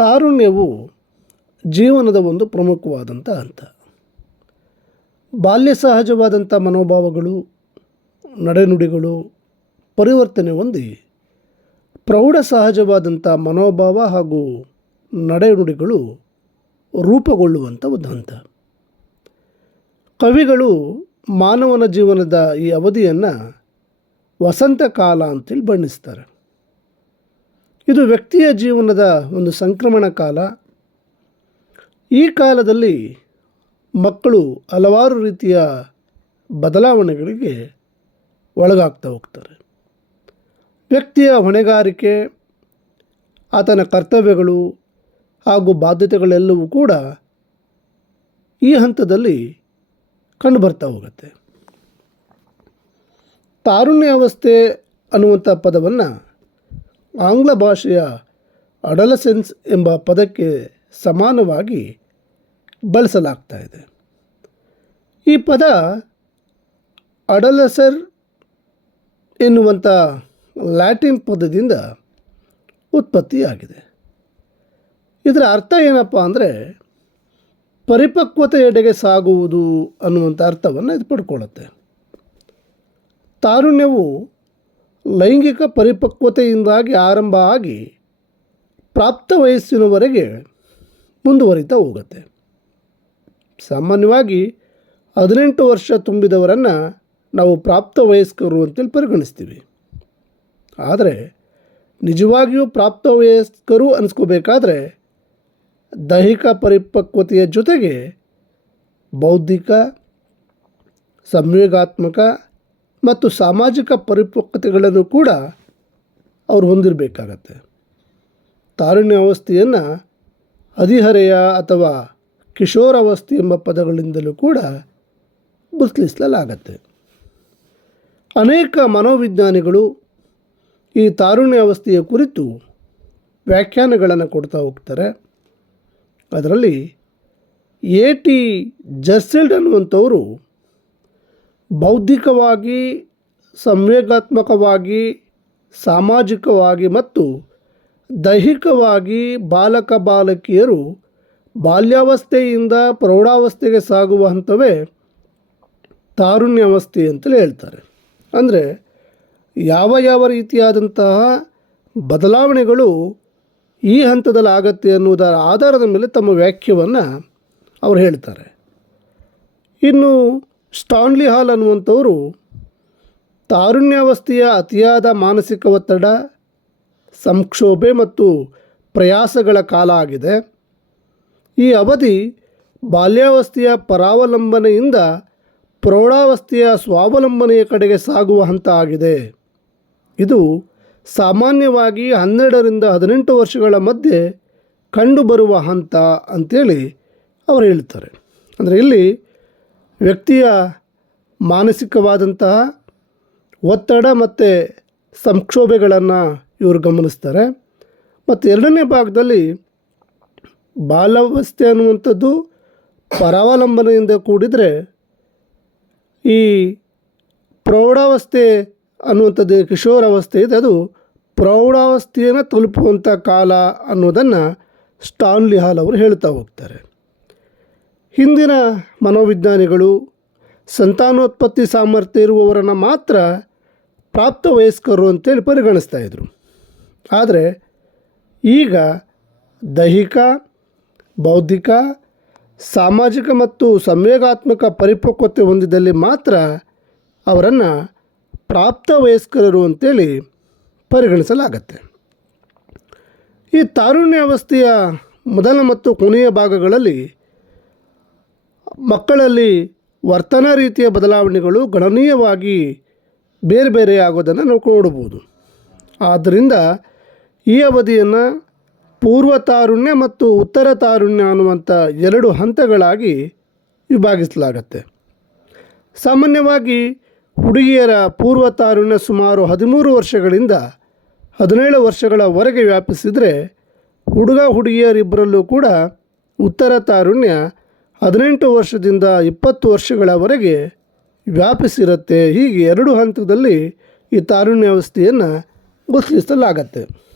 ತಾರುಣ್ಯವು ಜೀವನದ ಒಂದು ಪ್ರಮುಖವಾದಂಥ ಹಂತ. ಬಾಲ್ಯ ಸಹಜವಾದಂಥ ಮನೋಭಾವಗಳು, ನಡೆನುಡಿಗಳು, ಪರಿವರ್ತನೆ ಹೊಂದಿ ಪ್ರೌಢ ಸಹಜವಾದಂಥ ಮನೋಭಾವ ಹಾಗೂ ನಡೆನುಡಿಗಳು ರೂಪುಗೊಳ್ಳುವಂಥ ಒಂದು ಹಂತ. ಕವಿಗಳು ಮಾನವನ ಜೀವನದ ಈ ಅವಧಿಯನ್ನು ವಸಂತ ಕಾಲ ಅಂತೇಳಿ ಬಣ್ಣಿಸ್ತಾರೆ. ಇದು ವ್ಯಕ್ತಿಯ ಜೀವನದ ಒಂದು ಸಂಕ್ರಮಣ ಕಾಲ. ಈ ಕಾಲದಲ್ಲಿ ಮಕ್ಕಳು ಹಲವಾರು ರೀತಿಯ ಬದಲಾವಣೆಗಳಿಗೆ ಒಳಗಾಗ್ತಾ ಹೋಗ್ತಾರೆ. ವ್ಯಕ್ತಿಯ ಹೊಣೆಗಾರಿಕೆ, ಆತನ ಕರ್ತವ್ಯಗಳು ಹಾಗೂ ಬಾಧ್ಯತೆಗಳೆಲ್ಲವೂ ಕೂಡ ಈ ಹಂತದಲ್ಲಿ ಕಂಡುಬರ್ತಾ ಹೋಗುತ್ತೆ. ತಾರುಣ್ಯಾವಸ್ಥೆ ಅನ್ನುವಂಥ ಪದವನ್ನು ಆಂಗ್ಲ ಭಾಷೆಯ ಅಡಲಸೆನ್ಸ್ ಎಂಬ ಪದಕ್ಕೆ ಸಮಾನವಾಗಿ ಬಳಸಲಾಗ್ತಾ ಇದೆ. ಈ ಪದ ಅಡಲಸರ್ ಎನ್ನುವಂಥ ಲ್ಯಾಟಿನ್ ಪದದಿಂದ ಉತ್ಪತ್ತಿಯಾಗಿದೆ. ಇದರ ಅರ್ಥ ಏನಪ್ಪ ಅಂದರೆ ಪರಿಪಕ್ವತೆಯೆಡೆಗೆ ಸಾಗುವುದು ಅನ್ನುವಂಥ ಅರ್ಥವನ್ನು ಇದು ಪಡ್ಕೊಳ್ಳುತ್ತೆ. ತಾರುಣ್ಯವು ಲೈಂಗಿಕ ಪರಿಪಕ್ವತೆಯಿಂದಾಗಿ ಆರಂಭ ಆಗಿ ಪ್ರಾಪ್ತ ವಯಸ್ಸಿನವರೆಗೆ ಮುಂದುವರಿತಾ ಹೋಗುತ್ತೆ. ಸಾಮಾನ್ಯವಾಗಿ ಹದಿನೆಂಟು ವರ್ಷ ತುಂಬಿದವರನ್ನು ನಾವು ಪ್ರಾಪ್ತ ವಯಸ್ಕರು ಅಂತೇಳಿ ಪರಿಗಣಿಸ್ತೀವಿ. ಆದರೆ ನಿಜವಾಗಿಯೂ ಪ್ರಾಪ್ತ ವಯಸ್ಕರು ಅನಿಸ್ಕೋಬೇಕಾದ್ರೆ ದೈಹಿಕ ಪರಿಪಕ್ವತೆಯ ಜೊತೆಗೆ ಬೌದ್ಧಿಕ, ಸಂವೇಗಾತ್ಮಕ ಮತ್ತು ಸಾಮಾಜಿಕ ಪರಿಪಕ್ವತೆಗಳನ್ನು ಕೂಡ ಅವರು ಹೊಂದಿರಬೇಕಾಗತ್ತೆ. ತಾರುಣ್ಯ ಅವಸ್ಥೆಯನ್ನು ಹದಿಹರೆಯ ಅಥವಾ ಕಿಶೋರಾವಸ್ಥೆ ಎಂಬ ಪದಗಳಿಂದಲೂ ಕೂಡ ಗುರುತಿಸಲಾಗತ್ತೆ. ಅನೇಕ ಮನೋವಿಜ್ಞಾನಿಗಳು ಈ ತಾರುಣ್ಯ ಅವಸ್ಥೆಯ ಕುರಿತು ವ್ಯಾಖ್ಯಾನಗಳನ್ನು ಕೊಡ್ತಾ ಹೋಗ್ತಾರೆ. ಅದರಲ್ಲಿ ಎ ಟಿ ಜರ್ಸೆಲ್ಡ್ ಅನ್ನುವಂಥವರು ಬೌದ್ಧಿಕವಾಗಿ, ಸಂವೇಗಾತ್ಮಕವಾಗಿ, ಸಾಮಾಜಿಕವಾಗಿ ಮತ್ತು ದೈಹಿಕವಾಗಿ ಬಾಲಕ ಬಾಲಕಿಯರು ಬಾಲ್ಯಾವಸ್ಥೆಯಿಂದ ಪ್ರೌಢಾವಸ್ಥೆಗೆ ಸಾಗುವ ಹಂತವೇ ತಾರುಣ್ಯಾವಸ್ಥೆ ಅಂತಲೇ ಹೇಳ್ತಾರೆ. ಅಂದರೆ ಯಾವ ಯಾವ ರೀತಿಯಾದಂತಹ ಬದಲಾವಣೆಗಳು ಈ ಹಂತದಲ್ಲಿ ಆಗತ್ತೆ ಅನ್ನುವುದರ ಆಧಾರದ ಮೇಲೆ ತಮ್ಮ ವ್ಯಾಖ್ಯವನ್ನು ಅವರು ಹೇಳ್ತಾರೆ. ಇನ್ನು ಸ್ಟಾನ್ಲಿ ಹಾಲ್ ಅನ್ನುವಂಥವರು ತಾರುಣ್ಯಾವಸ್ಥೆಯ ಅತಿಯಾದ ಮಾನಸಿಕ ಒತ್ತಡ, ಸಂಕ್ಷೋಭೆ ಮತ್ತು ಪ್ರಯಾಸಗಳ ಕಾಲ ಆಗಿದೆ. ಈ ಅವಧಿ ಬಾಲ್ಯಾವಸ್ಥೆಯ ಪರಾವಲಂಬನೆಯಿಂದ ಪ್ರೌಢಾವಸ್ಥೆಯ ಸ್ವಾವಲಂಬನೆಯ ಕಡೆಗೆ ಸಾಗುವ ಹಂತ ಆಗಿದೆ. ಇದು ಸಾಮಾನ್ಯವಾಗಿ ಹನ್ನೆರಡರಿಂದ ಹದಿನೆಂಟು ವರ್ಷಗಳ ಮಧ್ಯೆ ಕಂಡುಬರುವ ಹಂತ ಅಂಥೇಳಿ ಅವರು ಹೇಳ್ತಾರೆ. ಅಂದರೆ ಇಲ್ಲಿ ವ್ಯಕ್ತಿಯ ಮಾನಸಿಕವಾದಂತಹ ಒತ್ತಡ ಮತ್ತು ಸಂಕ್ಷೋಭೆಗಳನ್ನು ಇವರು ಗಮನಿಸ್ತಾರೆ. ಮತ್ತು ಎರಡನೇ ಭಾಗದಲ್ಲಿ ಬಾಲಾವಸ್ಥೆ ಅನ್ನುವಂಥದ್ದು ಪರಾವಲಂಬನೆಯಿಂದ ಕೂಡಿದರೆ ಈ ಪ್ರೌಢಾವಸ್ಥೆ ಅನ್ನುವಂಥದ್ದು, ಕಿಶೋರಾವಸ್ಥೆ ಇದೆ. ಅದು ಪ್ರೌಢಾವಸ್ಥೆಯನ್ನು ತಲುಪುವಂಥ ಕಾಲ ಅನ್ನೋದನ್ನು ಸ್ಟಾನ್ಲಿ ಹಾಲ್ ಅವರು ಹೇಳ್ತಾ ಹೋಗ್ತಾರೆ. ಹಿಂದಿನ ಮನೋವಿಜ್ಞಾನಿಗಳು ಸಂತಾನೋತ್ಪತ್ತಿ ಸಾಮರ್ಥ್ಯ ಇರುವವರನ್ನು ಮಾತ್ರ ಪ್ರಾಪ್ತ ವಯಸ್ಕರು ಅಂತೇಳಿ ಪರಿಗಣಿಸ್ತಾ ಇದ್ದರು ಆದರೆ ಈಗ ದೈಹಿಕ, ಬೌದ್ಧಿಕ, ಸಾಮಾಜಿಕ ಮತ್ತು ಸಂವೇಗಾತ್ಮಕ ಪರಿಪಕ್ವತೆ ಹೊಂದಿದಲ್ಲಿ ಮಾತ್ರ ಅವರನ್ನು ಪ್ರಾಪ್ತ ವಯಸ್ಕರರು ಅಂತೇಳಿ ಪರಿಗಣಿಸಲಾಗತ್ತೆ. ಈ ತಾರುಣ್ಯ ಅವಸ್ಥೆಯ ಮೊದಲ ಮತ್ತು ಕೊನೆಯ ಭಾಗಗಳಲ್ಲಿ ಮಕ್ಕಳಲ್ಲಿ ವರ್ತನಾ ರೀತಿಯ ಬದಲಾವಣೆಗಳು ಗಣನೀಯವಾಗಿ ಬೇರೆ ಬೇರೆ ಆಗೋದನ್ನು ನಾವು ನೋಡಬಹುದು ಆದ್ದರಿಂದ ಈ ಅವಧಿಯನ್ನು ಪೂರ್ವ ತಾರುಣ್ಯ ಮತ್ತು ಉತ್ತರ ತಾರುಣ್ಯ ಅನ್ನುವಂಥ ಎರಡು ಹಂತಗಳಾಗಿ ವಿಭಾಗಿಸಲಾಗತ್ತೆ. ಸಾಮಾನ್ಯವಾಗಿ ಹುಡುಗಿಯರ ಪೂರ್ವ ತಾರುಣ್ಯ ಸುಮಾರು ಹದಿಮೂರು ವರ್ಷಗಳಿಂದ ಹದಿನೇಳು ವರ್ಷಗಳವರೆಗೆ ವ್ಯಾಪಿಸಿದರೆ ಹುಡುಗ ಹುಡುಗಿಯರಿಬ್ಬರಲ್ಲೂ ಕೂಡ ಉತ್ತರ ತಾರುಣ್ಯ ಹದಿನೆಂಟು ವರ್ಷದಿಂದ ಇಪ್ಪತ್ತು ವರ್ಷಗಳವರೆಗೆ ವ್ಯಾಪಿಸಿರುತ್ತೆ. ಹೀಗೆ ಎರಡು ಹಂತದಲ್ಲಿ ಈ ತಾರುಣ್ಯ ವ್ಯವಸ್ಥೆಯನ್ನು ಗುರುತಿಸಲಾಗತ್ತೆ.